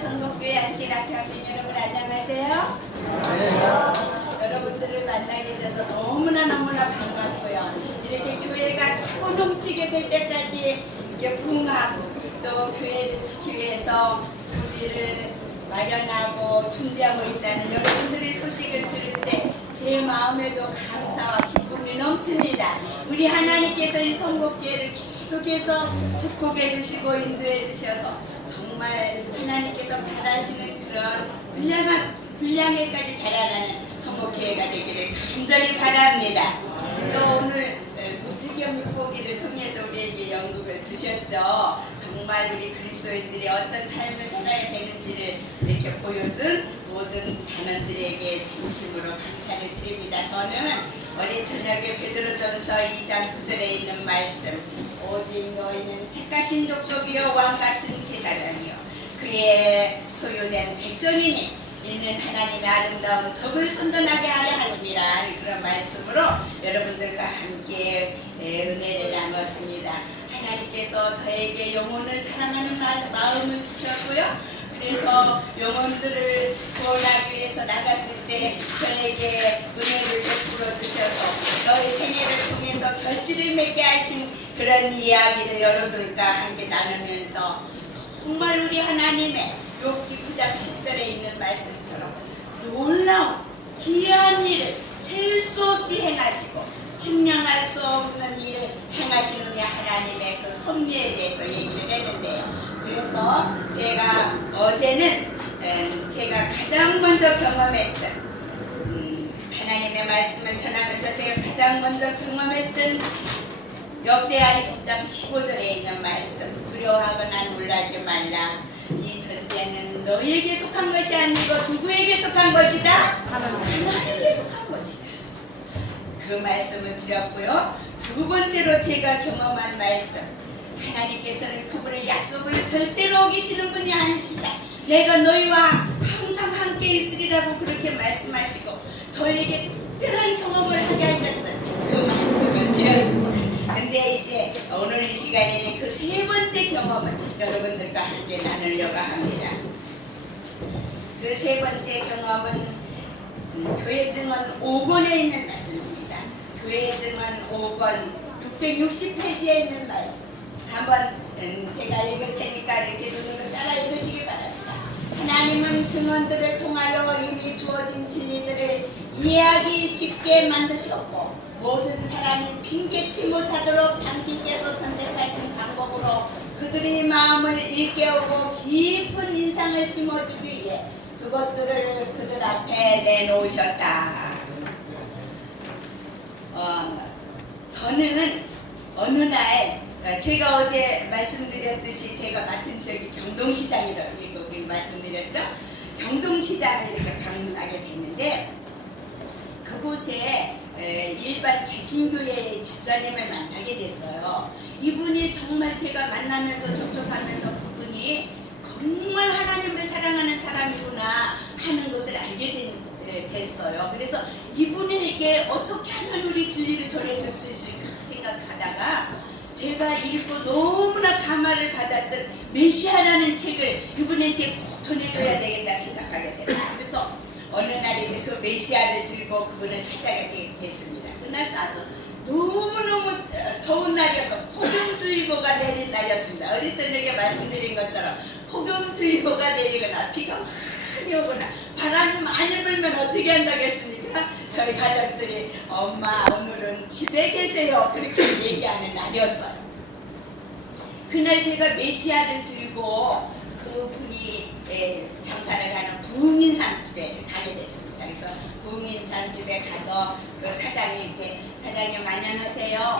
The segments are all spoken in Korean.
성목교회 안식학교 학생 여러분 안녕하세요. 여러분들을 만나게 돼서 너무나 반갑고요. 이렇게 교회가 차고 넘치게 될 때까지 이렇게 부응하고 또 교회를 지키기 위해서 부지를 마련하고 준비하고 있다는 여러분들의 소식을 들을 때 제 마음에도 감사와 기쁨이 넘칩니다. 우리 하나님께서 이 성목교회를 계속해서 축복해 주시고 인도해 주셔서 정말 하나님께서 바라시는 그런 분량에까지 자라나는 성목교회가 되기를 간절히 바랍니다. 또 오늘 무지개 물고기를 통해서 우리에게 연극을 주셨죠. 정말 우리 그리스도인들이 어떤 삶을 살아야 되는지를 이렇게 보여준 모든 단원들에게 진심으로 감사를 드립니다. 저는 어제 저녁에 베드로전서 2장 9절에 있는 말씀, 오직 너희는 택하신 족속이요 왕같은 제사장이요 그의 소유된 백성이니 이는 하나님의 아름다운 덕을 선전하게 하려 하심이라. 그런 말씀으로 여러분들과 함께 은혜를 나눴습니다. 하나님께서 저에게 영혼을 사랑하는 마음을 주셨고요. 그래서 영혼들을 구원하기 위해서 나갔을 때 저에게 은혜를 베풀어 주셔서 너희 생애를 통해서 결실을 맺게 하신 그런 이야기를 여러분들과 함께 나누면서 정말 우리 하나님의 욥기 9장 10절에 있는 말씀처럼 놀라운 기이한 일을 셀 수 없이 행하시고 측량할 수 없는 일을 행하시는 우리 하나님의 그 섭리에 대해서 얘기를 했는데요. 그래서 제가 어제는 제가 가장 먼저 경험했던 하나님의 말씀을 전하면서 제가 가장 먼저 경험했던 역대하 20장 15절에 있는 말씀, 두려워하거나 놀라지 말라. 이 전쟁은 너희에게 속한 것이 아니고 누구에게 속한 것이다? 하나님께 속한 것이다. 그 말씀을 드렸고요. 두 번째로 제가 경험한 말씀, 하나님께서는 그분의 약속을 절대로 어기시는 분이 아니시다. 내가 너희와 항상 함께 있으리라고 그렇게 말씀하시고 저에게 특별한 경험을 하게 하셨던 그 말씀을 드렸습니다. 근데 이제 오늘 이 시간에는 그 세 번째 경험을 여러분들과 함께 나누려고 합니다. 그 세 번째 경험은 교회 증언 5권에 있는 말씀입니다. 교회 증언 5권 660페이지에 있는 말씀. 한번 제가 읽을 테니까 이렇게 눈으로 따라 읽으시기 바랍니다. 하나님은 증언들을 통하여 이미 주어진 진리들을 이해하기 쉽게 만드셨고 모든 사람이 핑계치 못하도록 당신께서 선택하신 방법으로 그들의 마음을 일깨우고 깊은 인상을 심어주기 위해 그것들을 그들 앞에 내놓으셨다. 저는 어느 날 제가 어제 말씀드렸듯이 제가 맡은 지역이 경동시장이라고 말씀드렸죠. 경동시장을 이렇게 방문하게 됐는데 그곳에 일반 개신교회 집사님을 만나게 됐어요. 이분이 정말 제가 만나면서 접촉하면서 그분이 정말 하나님을 사랑하는 사람이구나 하는 것을 알게 됐어요. 그래서 이분에게 어떻게 하면 우리 진리를 전해줄 수 있을까 생각하다가 제가 읽고 너무나 감화를 받았던 메시아라는 책을 이분한테 꼭 전해줘야 되겠다 생각하게 됐어요. 그래서 어느 날 이제 그 메시아를 들고 그분을 찾아가게 됐습니다. 그날도 아주 너무너무 더운 날이어서 폭염주의보가 내린 날이었습니다. 어제 저녁에 말씀드린 것처럼 폭염주의보가 내리거나 비가 많이 오거나 바람이 많이 불면 어떻게 한다겠습니까? 저희 가족들이 엄마 오늘은 집에 계세요 그렇게 얘기하는 날이었어요. 그날 제가 메시아를 들고 그분이 장사를 하는 부흥인산 집에 가게 됐습니다. 그래서 부흥인산 집에 가서 그 사장님께 사장님 안녕하세요.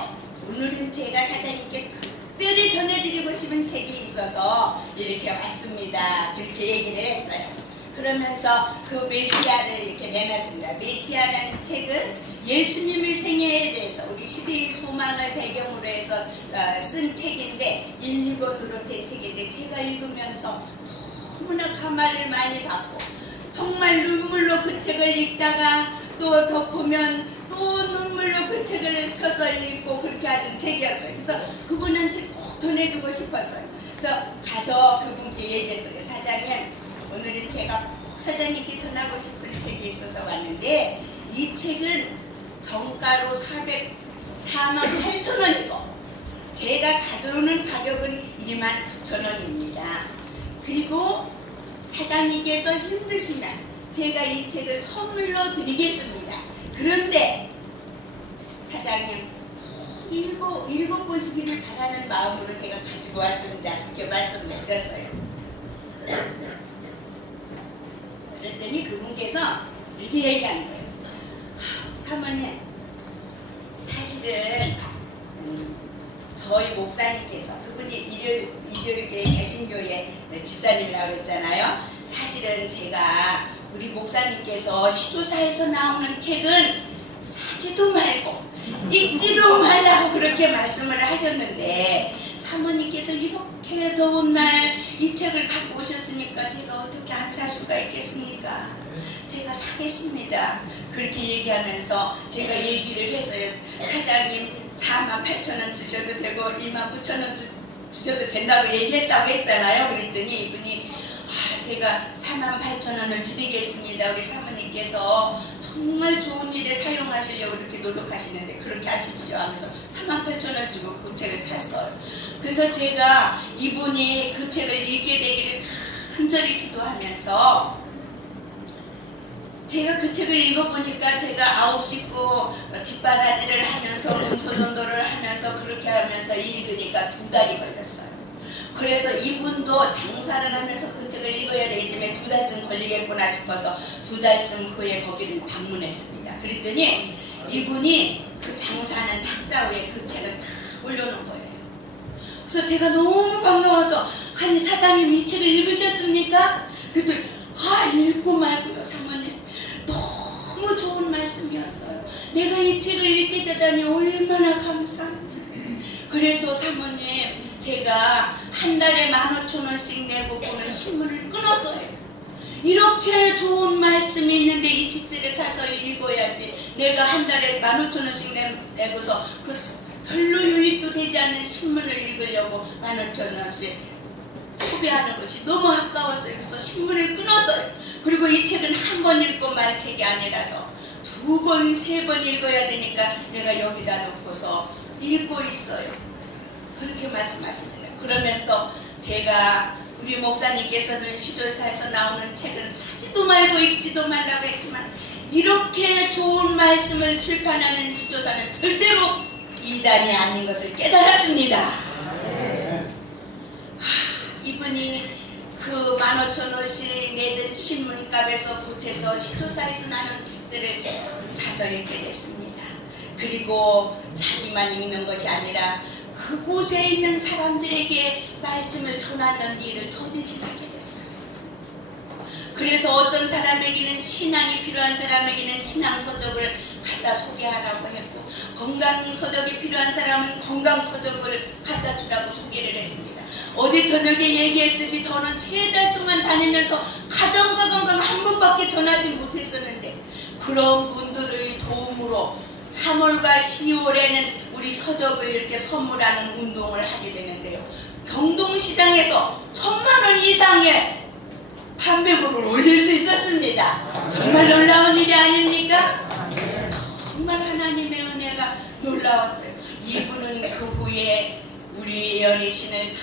오늘은 제가 사장님께 특별히 전해드리고 싶은 책이 있어서 이렇게 왔습니다. 그렇게 얘기를 했어요. 그러면서 그 메시아를 이렇게 내놨습니다. 메시아라는 책은 예수님의 생애에 대해서 우리 시대의 소망을 배경으로 해서 쓴 책인데 1, 2권으로 된 책인데 제가 읽으면서 너무나 감화를 많이 받고 정말 눈물로 그 책을 읽다가 또 덮으면 또 눈물로 그 책을 펴서 읽고 그렇게 하는 책이었어요. 그래서 그분한테 꼭 전해주고 싶었어요. 그래서 가서 그분께 얘기했어요. 사장님 제가 꼭 사장님께 전하고 싶은 책이 있어서 왔는데, 이 책은 정가로 48,000원이고 제가 가져오는 가격은 29,000원입니다. 그리고 사장님께서 힘드시면 제가 이 책을 선물로 드리겠습니다. 그런데 사장님 읽어보시기를 바라는 마음으로 제가 가지고 왔습니다. 이렇게 말씀을 드렸어요. 그랬더니 그분께서 이렇게 얘기하는 거예요. 사모님, 사실은 저희 목사님께서, 그분이 일요일교회 개신교회 집사님이라고 했잖아요. 사실은 제가 우리 목사님께서 시도사에서 나오는 책은 사지도 말고 읽지도 말라고 그렇게 말씀을 하셨는데, 사모님께서 이렇게 더운 날 이 책을 갖고 오셨으니까 제가 어떻게 안 살 수가 있겠습니까? 제가 사겠습니다. 그렇게 얘기하면서 제가 얘기를 했어요. 사장님 48,000원 주셔도 되고 29,000원 주셔도 된다고 얘기했다고 했잖아요. 그랬더니 이분이 제가 48,000원을 드리겠습니다. 우리 사모님께서 정말 좋은 일에 사용하시려고 이렇게 노력하시는데 그렇게 하십시오 하면서 48,000원 주고 그 책을 샀어요. 그래서 제가 이분이 그 책을 읽게 되기를 간절히 기도하면서, 제가 그 책을 읽어보니까 제가 9 식구 뒷바라지를 하면서 음소전도를 하면서 그렇게 하면서 읽으니까 2달이 걸렸어요. 그래서 이분도 장사를 하면서 그 책을 읽어야 되기 때문에 2달쯤 걸리겠구나 싶어서 2달쯤 후에 거기를 방문했습니다. 그랬더니 이분이 그 장사하는 탁자 위에 그 책을 다 올려놓은 거예요. 그래서 제가 너무 반가워서, 아니 사장님 이 책을 읽으셨습니까? 그랬더니 읽고 말고요 사모님, 너무 좋은 말씀이었어요. 내가 이 책을 읽게 되다니 얼마나 감사한지. 그래서 사모님, 제가 한 달에 15,000원씩 내고 보는 신문을 끊었어요. 이렇게 좋은 말씀이 있는데 이 책들을 사서 읽어야지. 내가 한 달에 15,000원씩 내고서 그 별로 유익도 되지 않는 신문을 읽으려고 15,000원씩 소비하는 것이 너무 아까웠어요. 그래서 신문을 끊었어요. 그리고 이 책은 한 번 읽고 말 책이 아니라서 2번, 3번 읽어야 되니까 내가 여기다 놓고서 읽고 있어요. 그렇게 말씀하시더라고요. 그러면서 제가, 우리 목사님께서는 시도사에서 나오는 책은 사지도 말고 읽지도 말라고 했지만 이렇게 좋은 말씀을 출판하는 시도사는 절대로 이단이 아닌 것을 깨달았습니다. 이분이 그 15,000원씩 내던 신문값에서 보태서 시도사에서 나는 책들을 사서 읽게 됐습니다. 그리고 자기만 읽는 것이 아니라 그곳에 있는 사람들에게 말씀을 전하는 일을 저 대신하게 됐어요. 그래서 어떤 사람에게는 신앙이 필요한 사람에게는 신앙서적을 갖다 소개하라고 했고, 건강서적이 필요한 사람은 건강서적을 갖다 주라고 소개를 했습니다. 어제 저녁에 얘기했듯이 저는 3달 동안 다니면서 가정과 건강 한 번밖에 전하지 못했었는데, 그런 분들의 도움으로 3월과 10월에는 우리 서적을 이렇게 선물하는 운동을 하게 되는데요. 경동시장에서 1,000만원 이상의 판매고를 올릴 수 있었습니다. 정말 놀라운 일이 아닙니까? 정말 하나님의 은혜가 놀라웠어요. 이분은 그 후에 우리 연희신을 다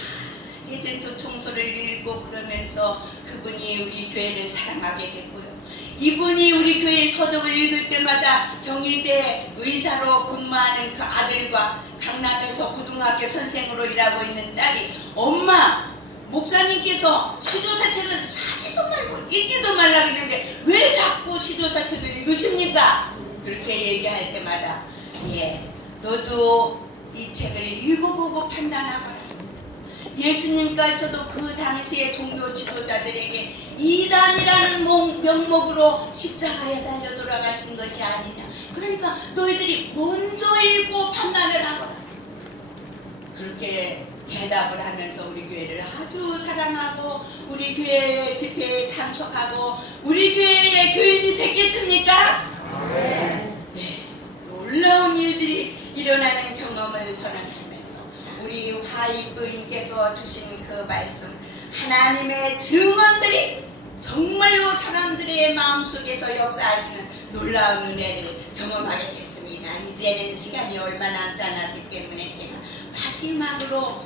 예전도 청소를 읽고 그러면서 그분이 우리 교회를 사랑하게 됐고요. 이분이 우리 교회 서적을 읽을 때마다 경희대 의사로 근무하는 그 아들과 강남에서 고등학교 선생으로 일하고 있는 딸이, 엄마, 목사님께서 시도사 책은 사지도 말고 읽지도 말라 그러는데 왜 자꾸 시도사 책을 읽으십니까? 그렇게 얘기할 때마다, 너도 이 책을 읽어보고 판단하거라. 예수님께서도 그 당시의 종교 지도자들에게 이단이라는 명목으로 십자가에 달려 돌아가신 것이 아니냐. 그러니까 너희들이 먼저 읽고 판단을 하거라. 그렇게 대답을 하면서 우리 교회를 아주 사랑하고 우리 교회 집회에 참석하고 우리 교회의 교인이 됐겠습니까? 네. 놀라운 일들이 일어나는 경험을 저는 하면서 우리 화이부인께서 주신 그 말씀, 하나님의 증언들이 정말로 사람들의 마음속에서 역사하시는 놀라운 은혜를 경험하게 됐습니다. 이제는 시간이 얼마 남지 않았기 때문에 제가 마지막으로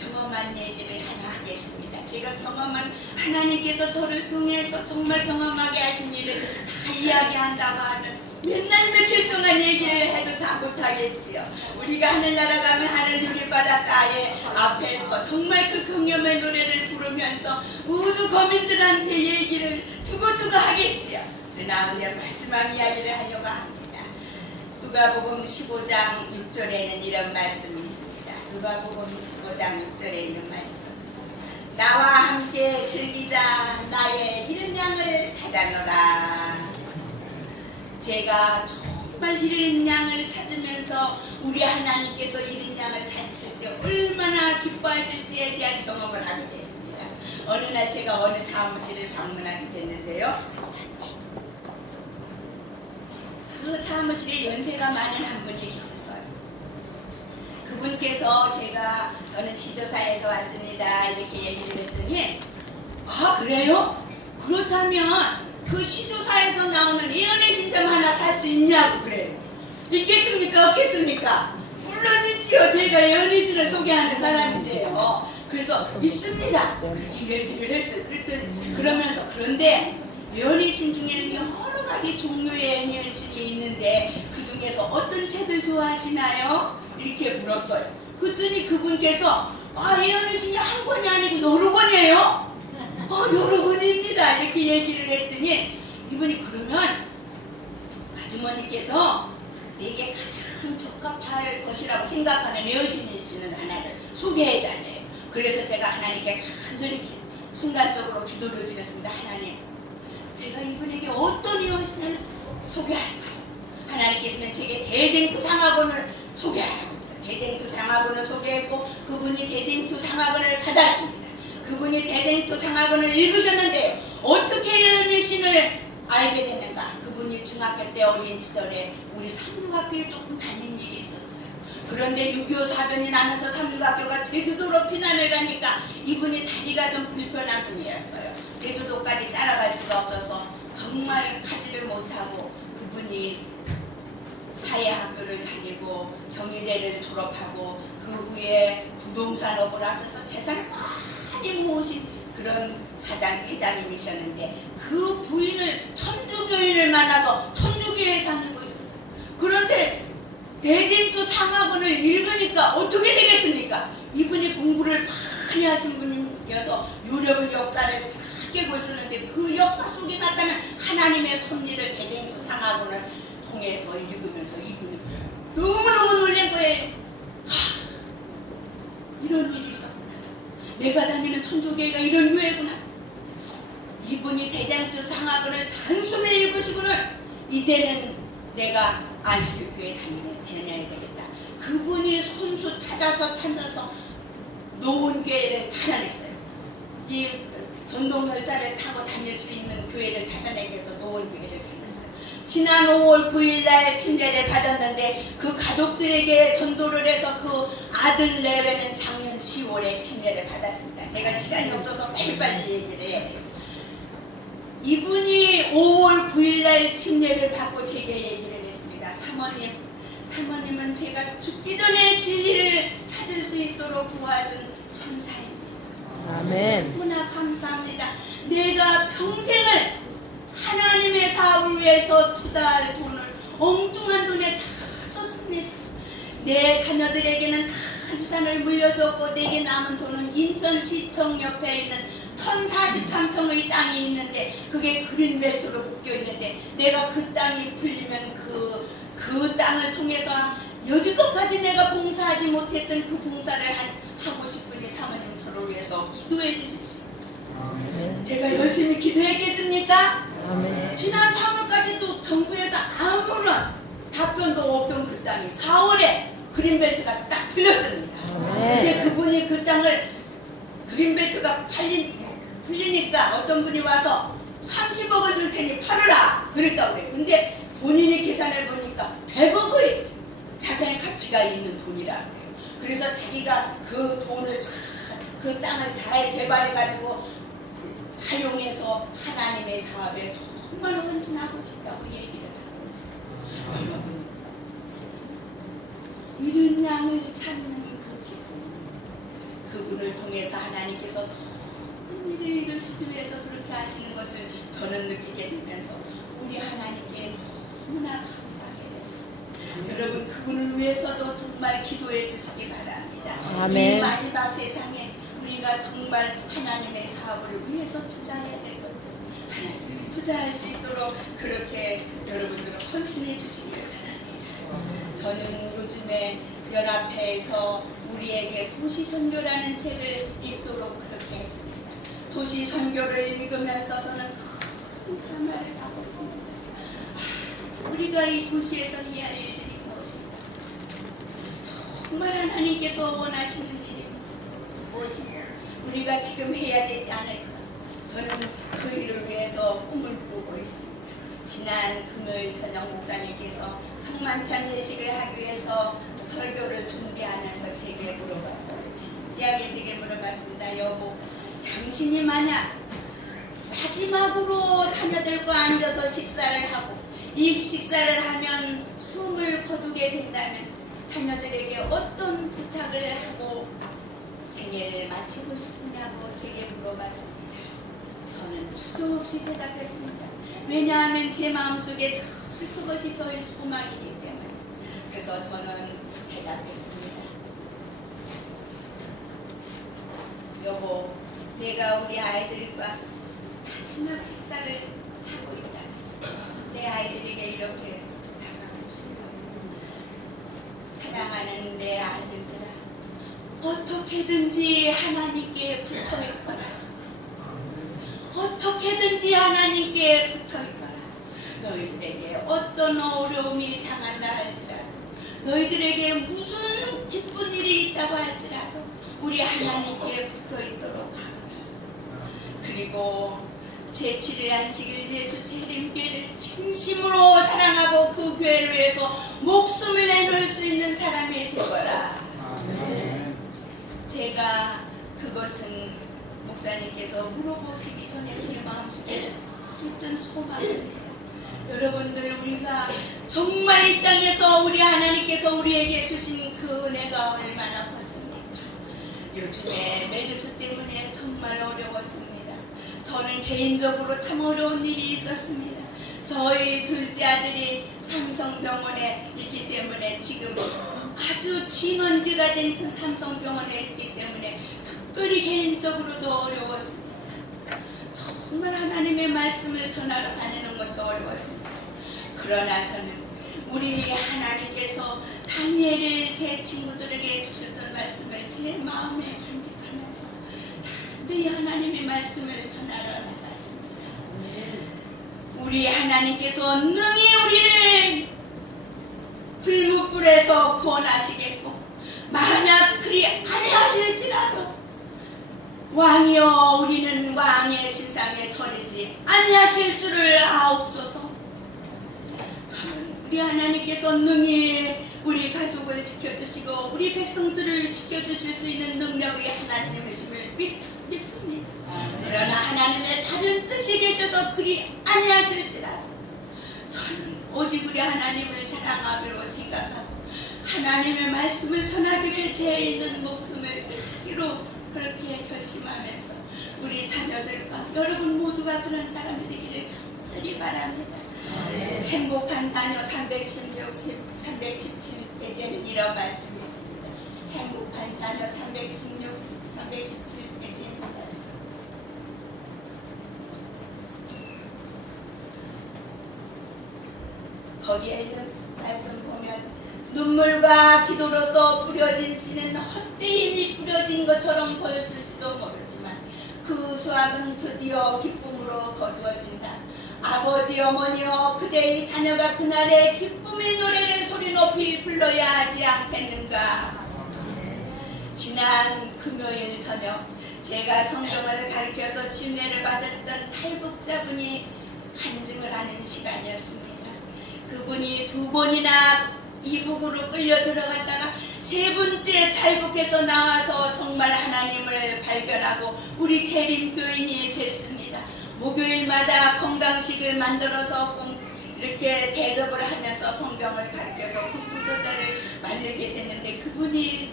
경험한 얘기를 하나 하겠습니다. 제가 경험한 하나님께서 저를 통해서 정말 경험하게 하신 일을 다 이야기한다고 하면 맨날 며칠 동안 얘기를 해도 다 못하겠지요. 우리가 하늘나라 가면 하늘 누리바닷가에 앞에서 정말 그 경험의 노래를 부르면서 우주 거민들한테 얘기를 두고두고 하겠지요. 그러나 오늘 마지막 이야기를 하려고 합니다. 누가복음 15장 6절에는 이런 말씀이 있습니다. 누가복음 15장 6절에 있는 말씀. 나와 함께 즐기자. 나의 잃은 양을 찾아노라. 제가 정말 잃은 양을 찾으면서 우리 하나님께서 잃은 양을 찾으실 때 얼마나 기뻐하실지에 대한 경험을 하게 됐습니다. 어느 날 제가 어느 사무실을 방문하게 됐는데요. 그 사무실에 연세가 많은 한 분이 계셨어요. 그분께서 저는 시조사에서 왔습니다 이렇게 얘기를 했더니, 아 그래요? 그렇다면 그 시조사에서 나오는 예언의 신점 하나 살 수 있냐고 그래요. 있겠습니까? 없겠습니까? 물론 있지요. 제가 예언의 신을 소개하는 사람인데요. 그래서 있습니다 그렇게 얘기를 했어요. 그러면서 그런데 예언의 신 중에는 여러 가지 종류의 예언의 신이 있는데 그 중에서 어떤 책을 좋아하시나요? 이렇게 물었어요. 그랬더니 그분께서 예언의 신이 한 권이 아니고 여러 권이에요? 여러 권입니다 이렇게 얘기를 했더니 이분이 그러면 아주머니께서 내게 가장 적합할 것이라고 생각하는 예언신을 하나를 소개해달래요. 그래서 제가 하나님께 간절히 순간적으로 기도를 드렸습니다. 하나님, 제가 이분에게 어떤 예언신을 소개할까요? 하나님께서는 제게 대쟁투 상하권을 소개하라고 했어요. 대쟁투 상하권을 소개했고 그분이 대쟁투 상하권을 받았습니다. 그분이 대쟁투 상하권을 읽으셨는데 어떻게 예언의 신을 알게 됐는가? 그분이 중학교 때 어린 시절에 우리 삼육학교에 조금 다닌 일이 있었어요. 그런데 6.25 사변이 나면서 삼육학교가 제주도로 피난을 가니까 이분이 다리가 좀 불편한 분이었어요. 제주도까지 따라갈 수가 없어서 정말 가지를 못하고 그분이 사회학교를 다니고 경희대를 졸업하고 그 후에 부동산업을 하셔서 재산을 많이 모으신 그런 회장님이셨는데 그 부인을 천주교인을 만나서 천주교에 가는 것이었어요. 그런데 대진투 상하권을 읽으니까 어떻게 되겠습니까? 이분이 공부를 많이 하신 분이어서 유럽의 역사를 다 깨고 있었는데 그 역사 속에 나타난 하나님의 섭리를 대진투 상하권을 통해서 읽으면서 이분이 너무너무 놀란 거예요. 이런 일이 있었구나. 내가 다니는 천주교회가 이런 교회구나. 이분이 대장투 상하권을 단숨에 읽으시고는 이제는 내가 안식교회 다녀야 되겠다. 그분이 손수 찾아서 노원교회를 찾아냈어요. 이 전동열차를 타고 다닐 수 있는 교회를 찾아내기 위해서 노원교회를 다녔어요. 지난 5월 9일날 침례를 받았는데 그 가족들에게 전도를 해서 그 아들 내외는 작년 10월에 침례를 받았습니다. 제가 시간이 없어서 빨리빨리 얘기를 해야 되겠어요. 이분이 5월 9일날 침례를 받고 제게 얘기를 했습니다. 사모님은 제가 죽기 전에 진리를 찾을 수 있도록 도와준 천사입니다. 아멘. 너무나 감사합니다. 내가 평생을 하나님의 사업을 위해서 투자할 돈을 엉뚱한 돈에 다 썼습니다. 내 자녀들에게는 다 유산을 물려줬고 내게 남은 돈은 인천시청 옆에 있는 1043평의 땅이 있는데 그게 그린벨트로 묶여 있는데 내가 그 땅이 풀리면 그 땅을 통해서 여지껏까지 내가 봉사하지 못했던 그 봉사를 하고 싶으니 사모님 저를 위해서 기도해 주십시오. 아멘. 제가 열심히 기도했겠습니까? 아멘. 지난 3월까지도 정부에서 아무런 답변도 없던 그 땅이 4월에 그린벨트가 딱 풀렸습니다. 아멘. 이제 그분이 그 땅을 그린벨트가 풀리니까 어떤 분이 와서 30억을 줄 테니 팔아라 그랬다고 그래요. 근데 본인이 계산해 보니까 100억의 자산의 가치가 있는 돈이라고 해요. 그래서 자기가 그 돈을 그 땅을 잘 개발해 가지고 사용해서 하나님의 사업에 정말 헌신하고 싶다고 얘기를 하고 있어요. 여러분, 이른 양을 찾는 그 기쁨, 그분을 통해서 하나님께서 큰 일을 이루시기 위해서 그렇게 하시는 것을 저는 느끼게 되면서 우리 하나님께 너무나 감사해요. 여러분, 그분을 위해서도 정말 기도해 주시기 바랍니다. 아멘. 이 마지막 세상에 우리가 정말 하나님의 사업을 위해서 투자해야 될 것들, 하나님을 투자할 수 있도록 그렇게 여러분들은 헌신해 주시길 바랍니다. 저는 요즘에 연합회에서 우리에게 도시선교라는 책을 읽도록 그렇게 했습니다. 도시선교를 읽으면서 저는 큰 감화를 받고 있습니다. 우리가 이 도시에서 해야 할 일들이 무엇인가? 정말 하나님께서 원하시는 일이 무엇인가? 우리가 지금 해야 되지 않을까? 저는 그 일을 위해서 꿈을 꾸고 있습니다. 지난 금요일 저녁 목사님께서 성만찬 예식을 하기 위해서 설교를 준비하면서 제게 물어봤어요. 진지하게 제게 물어봤습니다. 여보, 당신이 만약 마지막으로 자녀들과 앉아서 식사를 하고 이 식사를 하면 숨을 거두게 된다면 자녀들에게 어떤 부탁을 하고 생애를 마치고 싶으냐고 제게 물어봤습니다. 저는 주저없이 대답했습니다. 왜냐하면 제 마음속에 늘 그것이 저의 소망이기 때문에. 그래서 저는 대답했습니다. 여보, 내가 우리 아이들과 마지막 식사를 하고 있다면 내 아이들에게 이렇게 부탁하고 싶어요. 사랑하는 내 아이들들아, 어떻게든지 하나님께 붙어있거라. 어떻게든지 하나님께 붙어있거라. 너희들에게 어떤 어려움이 당한다 할지라도, 너희들에게 무슨 기쁜 일이 있다고 할지라도 우리 하나님께 붙어있도록 하라. 그리고 제7일 안식일 예수 재림교회를 진심으로 사랑하고 그 교회를 위해서 목숨을 내놓을 수 있는 사람이 되거라. 제가 그것은 목사님께서 물어보시기 전에 제 마음속에 있던 소망입니다. 여러분들, 우리가 정말 이 땅에서 우리 하나님께서 우리에게 주신 그 은혜가 얼마나 컸습니까? 요즘에 메르스 때문에 정말 어려웠습니다. 저는 개인적으로 참 어려운 일이 있었습니다. 저희 둘째 아들이 삼성병원에 있기 때문에 지금 아주 진원지가 된 그 삼성병원에 있기 때문에 특별히 개인적으로도 어려웠습니다. 정말 하나님의 말씀을 전하러 다니는 것도 어려웠습니다. 그러나 저는 우리 하나님께서 다니엘의 세 친구들에게 주셨던 말씀을 제 마음에 간직하면서 늘 하나님의 말씀을 전하러 나갔습니다. 우리 하나님께서 능히 우리를 불무불에서 구원하시겠고, 만약 그리 아니하실지라도 왕이여 우리는 왕의 신상에 절이지 아니하실 줄을 아옵소서. 저는 우리 하나님께서 능히 우리 가족을 지켜주시고 우리 백성들을 지켜주실 수 있는 능력이 하나님이심을 믿습니다. 그러나 하나님의 다른 뜻이 계셔서 그리 아니하실지라도 저는 오직 우리 하나님을 사랑하기로 생각하고 하나님의 말씀을 전하기 위해 제 있는 목숨을 다기로 그렇게 결심하면서 우리 자녀들과 여러분 모두가 그런 사람이 되기를 간절히 바랍니다. 행복한 자녀 317페이지에는 이런 말씀이 있습니다. 행복한 자녀 317페이지에 거기에 있는 말씀 보면 눈물과 기도로서 뿌려진 씨는 헛되이 뿌려진 것처럼 보였을지도 모르지만 그 수확은 드디어 기쁨으로 거두어진다. 아버지 어머니여, 그대의 자녀가 그날에 기쁨의 노래를 소리 높이 불러야 하지 않겠는가. 지난 금요일 저녁 제가 성경을 가르쳐서 진례를 받았던 탈북자분이 간증을 하는 시간이었습니다. 그분이 2번이나 이북으로 끌려 들어갔다가 3번째 탈북해서 나와서 정말 하나님을 발견하고 우리 재림교인이 됐습니다. 목요일마다 건강식을 만들어서 꼭 이렇게 대접을 하면서 성경을 가르쳐서 그 구도자를 만들게 됐는데 그분이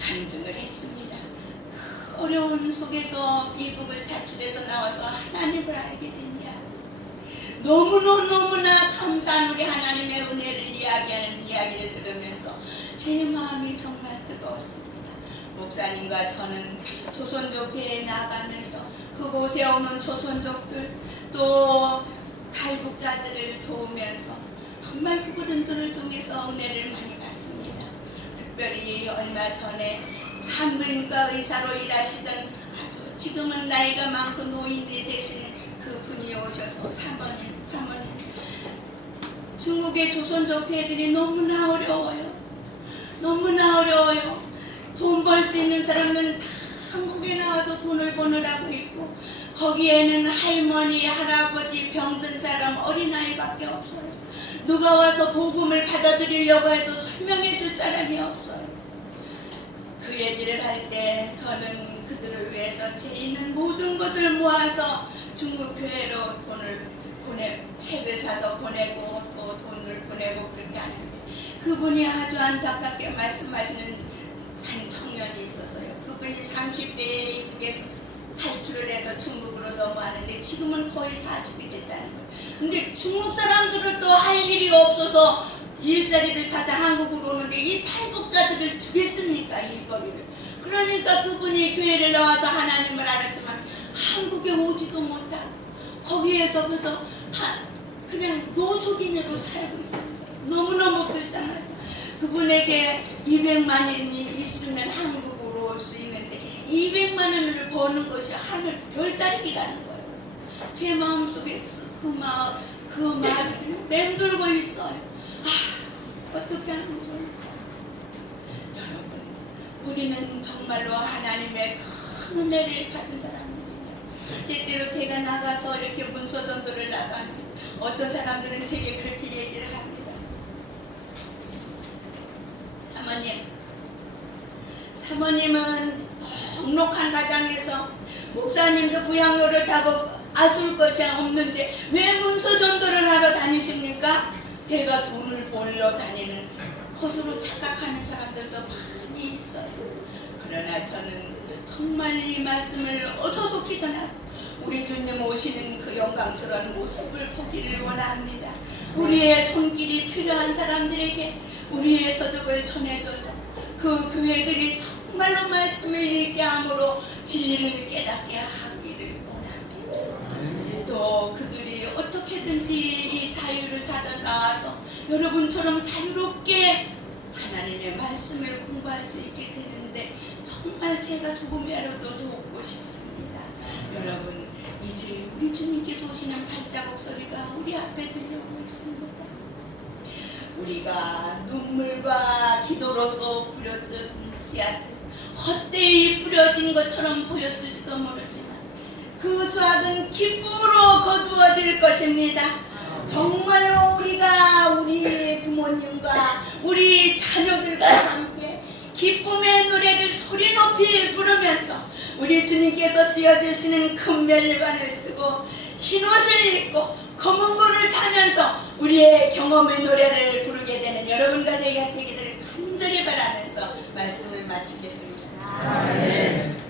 간증을 했습니다. 그 어려운 속에서 이북을 탈출해서 나와서 하나님을 알게 됐냐. 너무나 감사한 우리 하나님의 은혜를 이야기하는 이야기를 들으면서 제 마음이 정말 뜨거웠습니다. 목사님과 저는 조선족회에 나가면서 그곳에 오는 조선족들 또 탈북자들을 도우면서 정말 그분들을 통해서 은혜를 많이 받습니다. 특별히 얼마 전에 산부인과 의사로 일하시던 아주 지금은 나이가 많고 노인이 되시는 그분이 오셔서 사모님 중국의 조선족 회들이 너무나 어려워요. 돈 벌 수 있는 사람은 다 한국에 나와서 돈을 버느라고 있고 거기에는 할머니, 할아버지, 병든 사람, 어린아이밖에 없어요. 누가 와서 복음을 받아들이려고 해도 설명해 줄 사람이 없어요. 그 얘기를 할 때 저는 그들을 위해서 제 있는 모든 것을 모아서 중국 교회로 책을 사서 보내고 또 돈을 보내고 그렇게 하는데 그분이 아주 안타깝게 말씀하시는 한 청년이 있었어요. 그분이 30대에 이북에서 탈출을 해서 중국으로 넘어가는데 지금은 거의 40이 됐다는 거예요. 근데 중국 사람들은 또 할 일이 없어서 일자리를 찾아 한국으로 오는데 이 탈북자들을 주겠습니까? 이 거리를. 그러니까 그분이 교회를 나와서 하나님을 알았지만 한국에 오지도 못하고 거기에서 그래서 그냥 노숙인으로 살고 있는 너무너무 불쌍하다. 그분에게 200만 원이 있으면 한국으로 올 수 있는데 200만 원을 버는 것이 하늘 별따리기라는 거예요. 제 마음속에 그 말을 그냥 맴돌고 있어요. 어떻게 하는 소리까? 여러분, 우리는 정말로 하나님의 큰 은혜를 받은 사람입니다. 때때로 제가 나가서 이렇게 문서전도를 나가면 어떤 사람들은 제게 그렇게 얘기를 합니다. 사모님은 넉넉한 가장에서 목사님도 부양료를 타고 아술 것이 없는데 왜 문서전도를 하러 다니십니까? 제가 돈을 벌러 다니는 것으로 착각하는 사람들도 많이 있어요. 그러나 저는 정말 이 말씀을 어서 속히 전하고 우리 주님 오시는 그 영광스러운 모습을 보기를 원합니다. 우리의 손길이 필요한 사람들에게 우리의 서적을 전해줘서 그 교회들이 정말로 말씀을 읽게 함으로 진리를 깨닫게 하기를 원합니다. 또 그들이 어떻게든지 이 자유를 찾아 나와서 여러분처럼 자유롭게 하나님의 말씀을 공부할 수 있게 되는데 정말 제가 조금이라도 돕고 싶습니다. 여러분, 이제 우리 주님께서 오시는 발자국 소리가 우리 앞에 들려오고 있습니다. 우리가 눈물과 기도로서 뿌렸던 씨앗 헛되이 뿌려진 것처럼 보였을지도 모르지만 그 수확은 기쁨으로 거두어질 것입니다. 정말로 우리가 우리 부모님과 우리 자녀들과 함께 기쁨의 노래를 소리 높이 부르면서 우리 주님께서 쓰여주시는 큰 멸관을 쓰고 흰옷을 입고 검은 불을 타면서 우리의 경험의 노래를 부르게 되는 여러분과 되기를 간절히 바라면서 말씀을 마치겠습니다. 아멘.